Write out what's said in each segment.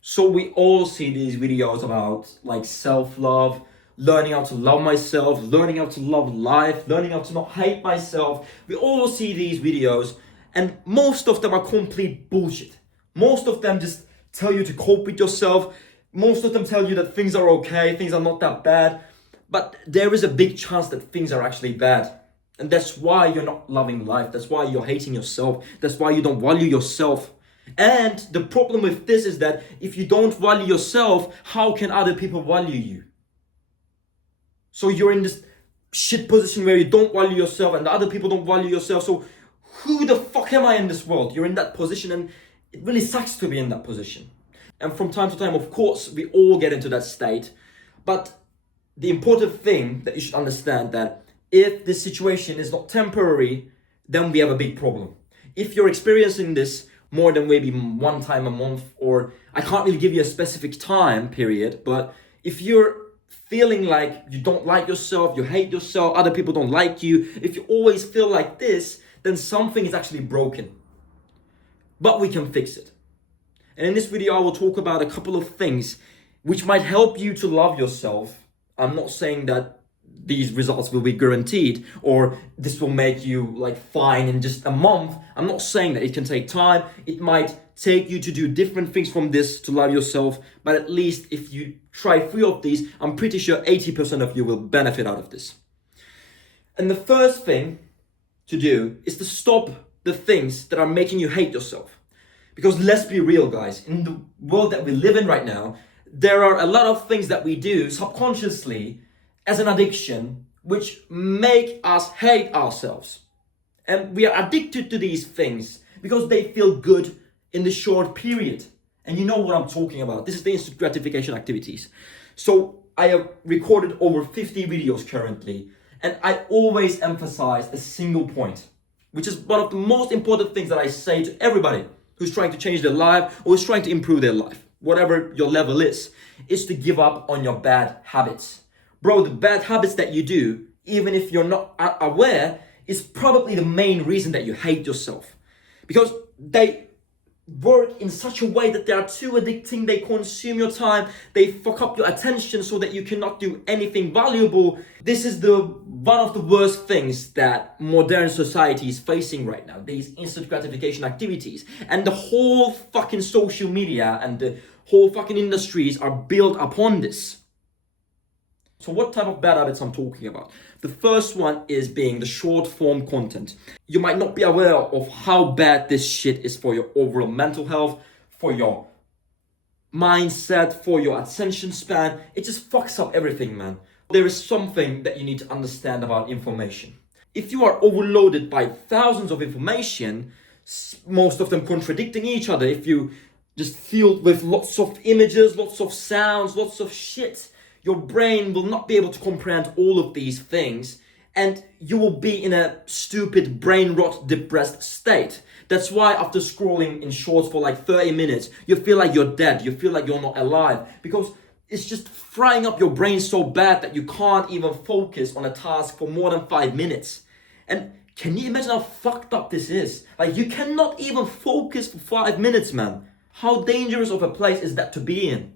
So we all see these videos about like self-love, learning how to love myself, learning how to love life, learning how to not hate myself. We all see these videos, and most of them are complete bullshit. Most of them just tell you to cope with yourself. Most of them tell you that things are okay, things are not that bad. But there is a big chance that things are actually bad. And that's why you're not loving life. That's why you're hating yourself. That's why you don't value yourself. And the problem with this is that if you don't value yourself, how can other people value you? So you're in this shit position where you don't value yourself and the other people don't value yourself. So who the fuck am I in this world? You're in that position, and it really sucks to be in that position. And from time to time, of course, we all get into that state. But the important thing that you should understand that if this situation is not temporary, then we have a big problem. If you're experiencing this more than maybe one time a month, or I can't really give you a specific time period, but if you're feeling like you don't like yourself, you hate yourself, other people don't like you, if you always feel like this, then something is actually broken. But we can fix it. And in this video, I will talk about a couple of things which might help you to love yourself. I'm not saying that these results will be guaranteed or this will make you like fine in just a month. I'm not saying that. It can take time. It might take you to do different things from this to love yourself. But at least if you try 3 of these, I'm pretty sure 80% of you will benefit out of this. And the first thing to do is to stop the things that are making you hate yourself. Because let's be real, guys, in the world that we live in right now, there are a lot of things that we do subconsciously as an addiction which make us hate ourselves. And we are addicted to these things because they feel good in the short period. And you know what I'm talking about. This is the instant gratification activities. So I have recorded over 50 videos currently, and I always emphasize a single point, which is one of the most important things that I say to everybody who's trying to change their life or is trying to improve their life, whatever your level is to give up on your bad habits. Bro, the bad habits that you do, even if you're not aware, is probably the main reason that you hate yourself. Because they work in such a way that they are too addicting, they consume your time, they fuck up your attention so that you cannot do anything valuable. This is one of the worst things that modern society is facing right now, these instant gratification activities. And the whole fucking social media and the whole fucking industries are built upon this. So what type of bad habits I'm talking about? The first one is being the short form content. You might not be aware of how bad this shit is for your overall mental health, for your mindset, for your attention span. It just fucks up everything, man. There is something that you need to understand about information. If you are overloaded by thousands of information, most of them contradicting each other, if you just filled with lots of images, lots of sounds, lots of shit, your brain will not be able to comprehend all of these things, and you will be in a stupid, brain rot, depressed state. That's why after scrolling in shorts for like 30 minutes, you feel like you're dead, you feel like you're not alive, because it's just frying up your brain so bad that you can't even focus on a task for more than 5 minutes. And can you imagine how fucked up this is? Like, you cannot even focus for 5 minutes, man. How dangerous of a place is that to be in?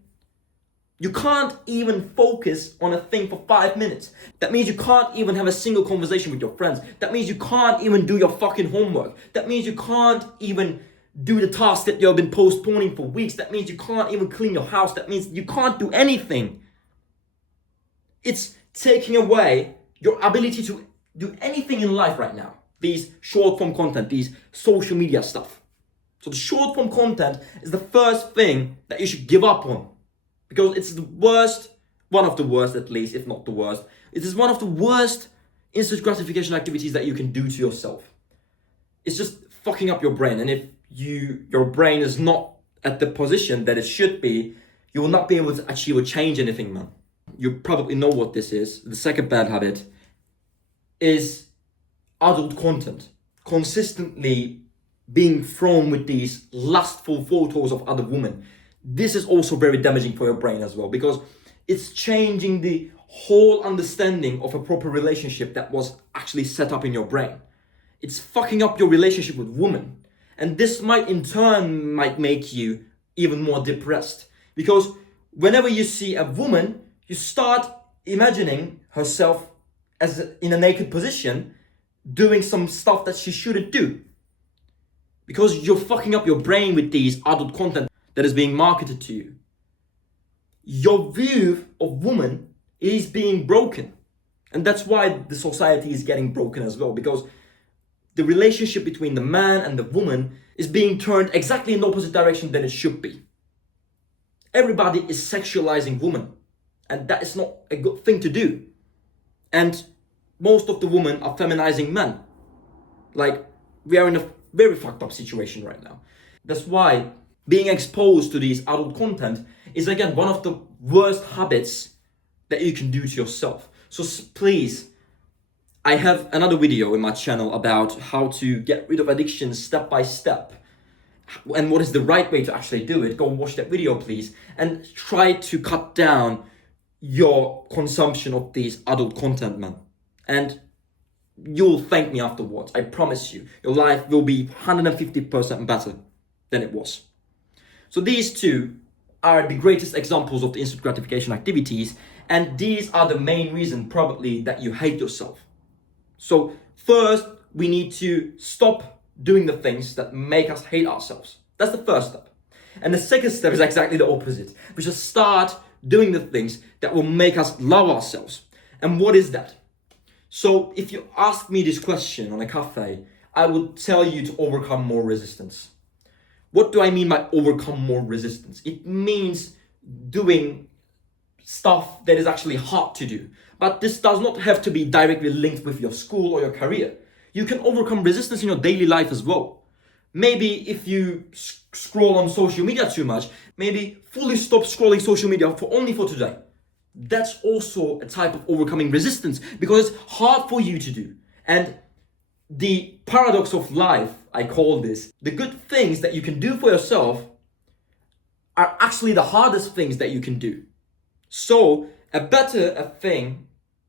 You can't even focus on a thing for 5 minutes. That means you can't even have a single conversation with your friends. That means you can't even do your fucking homework. That means you can't even do the task that you've been postponing for weeks. That means you can't even clean your house. That means you can't do anything. It's taking away your ability to do anything in life right now. These short form content, these social media stuff. So the short form content is the first thing that you should give up on. Because it's the worst, one of the worst at least, if not the worst. It is one of the worst instant gratification activities that you can do to yourself. It's just fucking up your brain. And if your brain is not at the position that it should be, you will not be able to achieve or change anything, man. You probably know what this is. The second bad habit is adult content. Consistently being thrown with these lustful photos of other women. This is also very damaging for your brain as well, because it's changing the whole understanding of a proper relationship that was actually set up in your brain. It's fucking up your relationship with women. And this might in turn make you even more depressed. Because whenever you see a woman, you start imagining herself as in a naked position, doing some stuff that she shouldn't do. Because you're fucking up your brain with these adult content that is being marketed to you. Your view of woman is being broken. And that's why the society is getting broken as well. Because the relationship between the man and the woman is being turned exactly in the opposite direction than it should be. Everybody is sexualizing women. And that is not a good thing to do. And most of the women are feminizing men. Like, we are in a very fucked up situation right now. That's why being exposed to these adult content is, again, one of the worst habits that you can do to yourself. So please, I have another video in my channel about how to get rid of addiction step by step. And what is the right way to actually do it. Go and watch that video, please. And try to cut down your consumption of these adult content, man. And you'll thank me afterwards. I promise you. Your life will be 150% better than it was. So these two are the greatest examples of the instant gratification activities. And these are the main reason probably that you hate yourself. So first, we need to stop doing the things that make us hate ourselves. That's the first step. And the second step is exactly the opposite. We should start doing the things that will make us love ourselves. And what is that? So if you ask me this question on a cafe, I would tell you to overcome more resistance. What do I mean by overcome more resistance? It means doing stuff that is actually hard to do. But this does not have to be directly linked with your school or your career. You can overcome resistance in your daily life as well. Maybe if you scroll on social media too much, maybe fully stop scrolling social media only for today. That's also a type of overcoming resistance because it's hard for you to do. And the paradox of life, I call this, the good things that you can do for yourself are actually the hardest things that you can do. So a better thing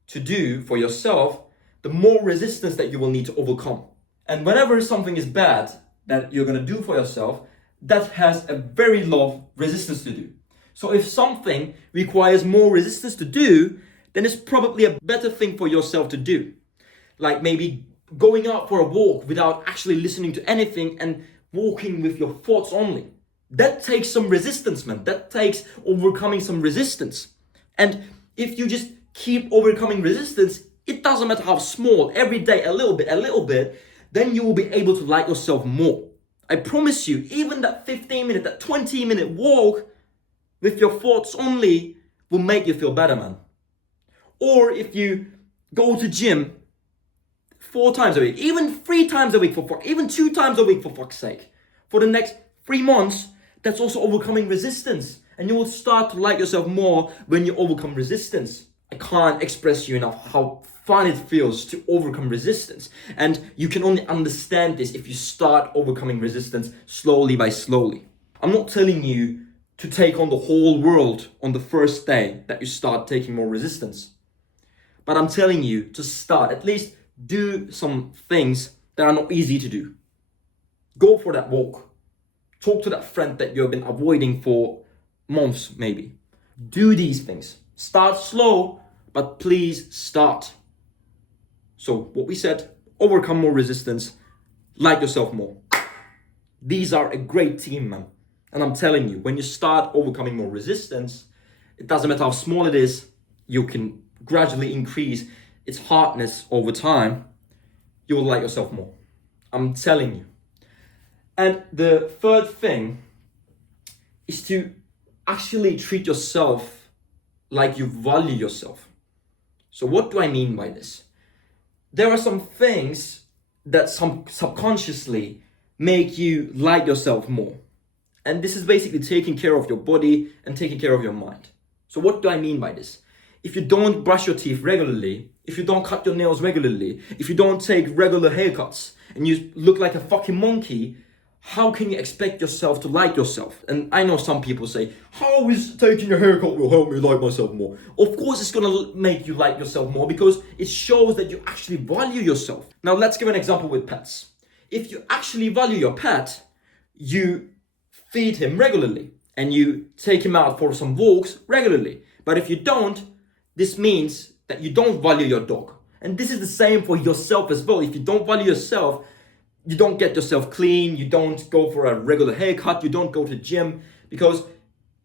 to do for yourself, the more resistance that you will need to overcome. And whenever something is bad that you're going to do for yourself, that has a very low resistance to do. So if something requires more resistance to do, then it's probably a better thing for yourself to do. Like maybe going out for a walk without actually listening to anything and walking with your thoughts only. That takes some resistance, man. That takes overcoming some resistance. And if you just keep overcoming resistance, it doesn't matter how small, every day, a little bit, then you will be able to like yourself more. I promise you, even that 15-minute, that 20-minute walk with your thoughts only will make you feel better, man. Or if you go to gym 4 times a week, even 3 times a week even 2 times a week for fuck's sake, for the next 3 months, that's also overcoming resistance. And you will start to like yourself more when you overcome resistance. I can't express you enough how fun it feels to overcome resistance. And you can only understand this if you start overcoming resistance slowly by slowly. I'm not telling you to take on the whole world on the first day that you start taking more resistance. But I'm telling you to start, at least do some things that are not easy to do. Go for that walk. Talk to that friend that you've been avoiding for months maybe. Do these things. Start slow, but please start. So what we said, overcome more resistance, like yourself more. These are a great team, man. And I'm telling you, when you start overcoming more resistance, it doesn't matter how small it is, you can gradually increase its hardness over time. You will like yourself more. I'm telling you. And the third thing is to actually treat yourself like you value yourself. So what do I mean by this? There are some things that subconsciously make you like yourself more. And this is basically taking care of your body and taking care of your mind. So what do I mean by this? If you don't brush your teeth regularly, if you don't cut your nails regularly, if you don't take regular haircuts, and you look like a fucking monkey, how can you expect yourself to like yourself? And I know some people say, how is taking a haircut will help me like myself more? Of course it's gonna make you like yourself more because it shows that you actually value yourself. Now let's give an example with pets. If you actually value your pet, you feed him regularly. and you take him out for some walks regularly. But if you don't, this means that you don't value your dog. And this is the same for yourself as well. If you don't value yourself, you don't get yourself clean, you don't go for a regular haircut, you don't go to the gym, because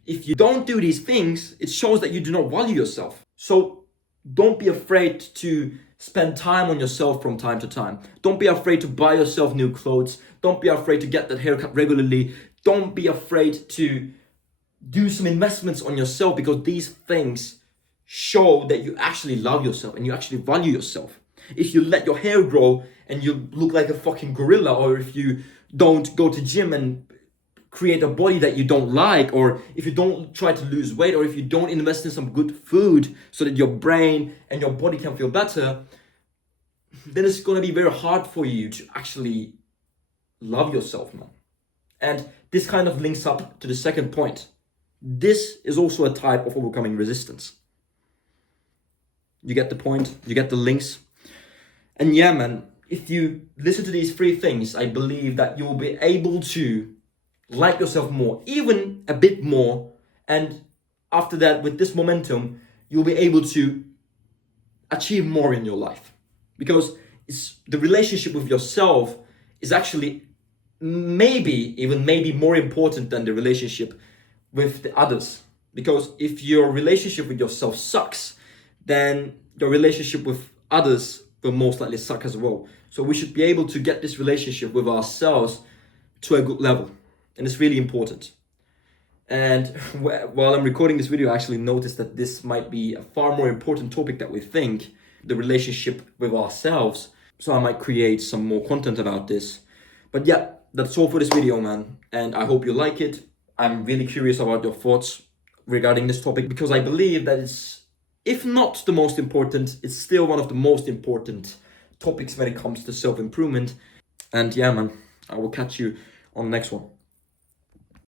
if you don't do these things, it shows that you do not value yourself. So don't be afraid to spend time on yourself from time to time. Don't be afraid to buy yourself new clothes. Don't be afraid to get that haircut regularly. Don't be afraid to do some investments on yourself, because these things show that you actually love yourself and you actually value yourself. If you let your hair grow and you look like a fucking gorilla, or if you don't go to gym and create a body that you don't like, or if you don't try to lose weight, or if you don't invest in some good food so that your brain and your body can feel better, then it's going to be very hard for you to actually love yourself, man. And this kind of links up to the second point. This is also a type of overcoming resistance. You get the point? You get the links? And yeah, man, if you listen to these three things, I believe that you'll be able to like yourself more, even a bit more. And after that, with this momentum, you'll be able to achieve more in your life. Because the relationship with yourself is actually maybe more important than the relationship with the others. Because if your relationship with yourself sucks, then your relationship with others will most likely suck as well. So we should be able to get this relationship with ourselves to a good level. And it's really important. And while I'm recording this video, I actually noticed that this might be a far more important topic than we think, the relationship with ourselves. So I might create some more content about this. But yeah, that's all for this video, man. And I hope you like it. I'm really curious about your thoughts regarding this topic, because I believe that it's, if not the most important, it's still one of the most important topics when it comes to self-improvement. And yeah, man, I will catch you on the next one.